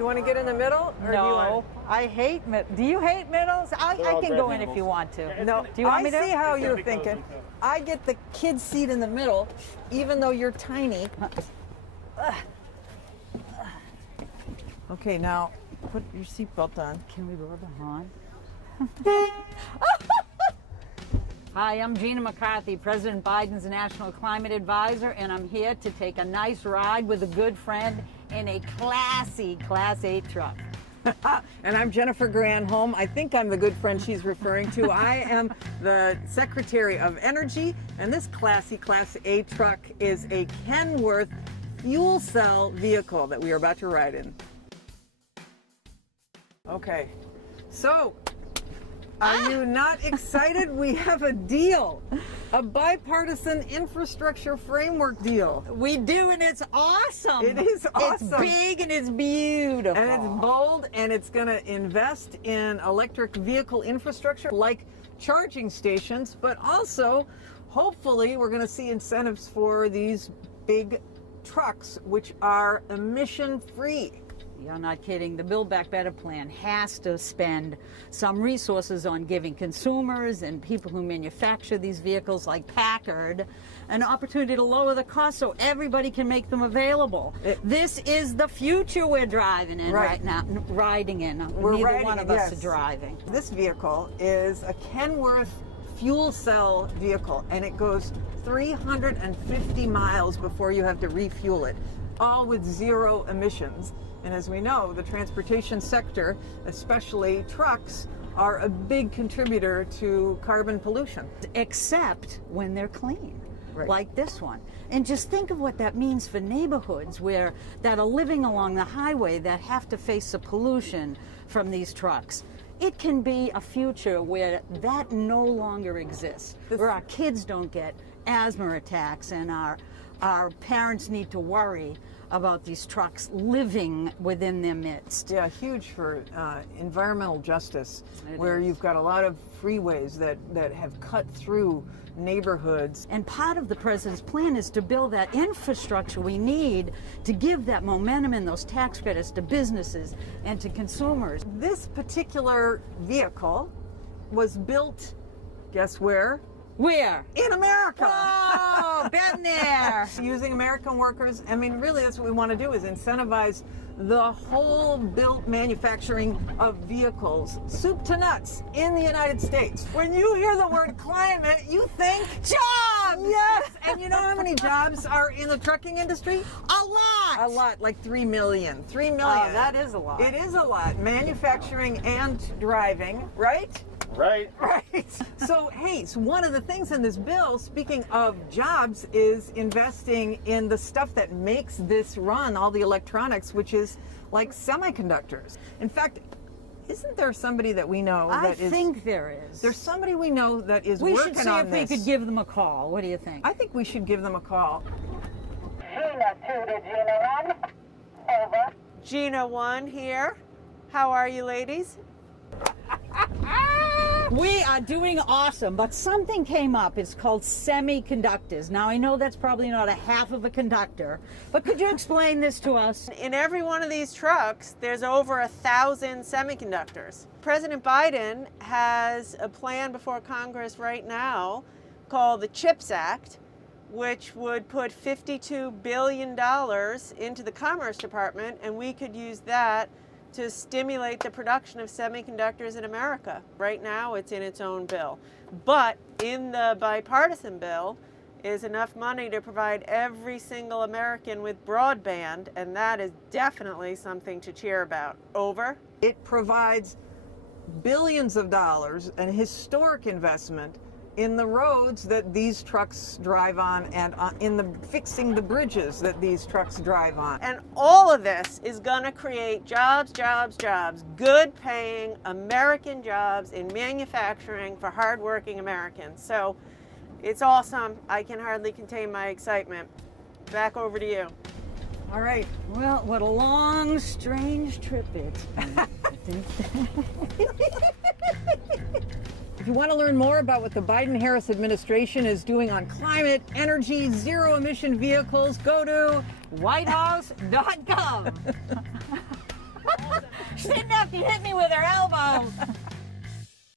You want to get in the middle? Or No, do you want... I hate middles. Do you hate middles? I can go in if you want to. No, do you want me to? I see how you're thinking. I get the kid seat in the middle, even though you're tiny. Okay, now put your seatbelt on. Can we lower the horn? Hi, I'm Gina McCarthy, President Biden's National Climate Advisor, and I'm here to take a nice ride with a good friend in a classy Class 8 truck. And I'm Jennifer Granholm. I think I'm the good friend she's referring to. I am the Secretary of Energy, and this classy Class 8 truck is a Kenworth fuel cell vehicle that we are about to ride in. Okay, so are you not excited? We have a deal, a bipartisan infrastructure framework deal. We do, and it's awesome. It is awesome. It's big and it's beautiful. And it's bold, and it's going to invest in electric vehicle infrastructure like charging stations, but also, hopefully, we're going to see incentives for these big trucks, which are emission-free. You're not kidding. The Build Back Better plan has to spend some resources on giving consumers and people who manufacture these vehicles like Packard an opportunity to lower the cost so everybody can make them available. This is the future we're driving in right now, riding in. Neither one of us are driving. This vehicle is a Kenworth fuel cell vehicle, and it goes 350 miles before you have to refuel it, all with zero emissions. And as we know, the transportation sector, especially trucks, are a big contributor to carbon pollution. Except when they're clean, like this one. And just think of what that means for neighborhoods that are living along the highway that have to face the pollution from these trucks. It can be a future where that no longer exists, where our kids don't get asthma attacks and our parents need to worry about these trucks living within their midst. Yeah, huge for environmental justice, where you've got a lot of freeways that have cut through neighborhoods. And part of the president's plan is to build that infrastructure we need to give that momentum and those tax credits to businesses and to consumers. This particular vehicle was built, guess where? Where? In America. Oh, been there. Using American workers. I mean, really, that's what we want to do, is incentivize the whole built manufacturing of vehicles, soup to nuts, in the United States. When you hear the word climate, you think jobs. Yes. And you know how many jobs are in the trucking industry? A lot. A lot, like 3 million. 3 million. Oh, that is a lot. It is a lot. Manufacturing and driving, right? Right. So, hey, so one of the things in this bill, speaking of jobs, is investing in the stuff that makes this run, all the electronics, which is like semiconductors. In fact, isn't there somebody that we know that is... I think there is. There's somebody we know that is working on this. We should see if we could give them a call. What do you think? I think we should give them a call. Gina 2 to Gina 1. Over. Gina 1 here. How are you, ladies? We are doing awesome, but something came up. It's called semiconductors. Now, I know that's probably not a half of a conductor, but could you explain this to us? In every one of these trucks, there's over 1,000 semiconductors. President Biden has a plan before Congress right now called the CHIPS Act, which would put $52 billion into the Commerce Department, and we could use that to stimulate the production of semiconductors in America. Right now, it's in its own bill. But in the bipartisan bill is enough money to provide every single American with broadband, and that is definitely something to cheer about. Over. It provides billions of dollars, an historic investment in the roads that these trucks drive on, and in the fixing the bridges that these trucks drive on. And all of this is going to create jobs, jobs, jobs, good paying American jobs in manufacturing for hardworking Americans. So it's awesome. I can hardly contain my excitement. Back over to you. All right. Well, what a long, strange trip it's been. If you want to learn more about what the Biden-Harris administration is doing on climate, energy, zero-emission vehicles, go to whitehouse.gov. shouldn't have to hit me with her elbow.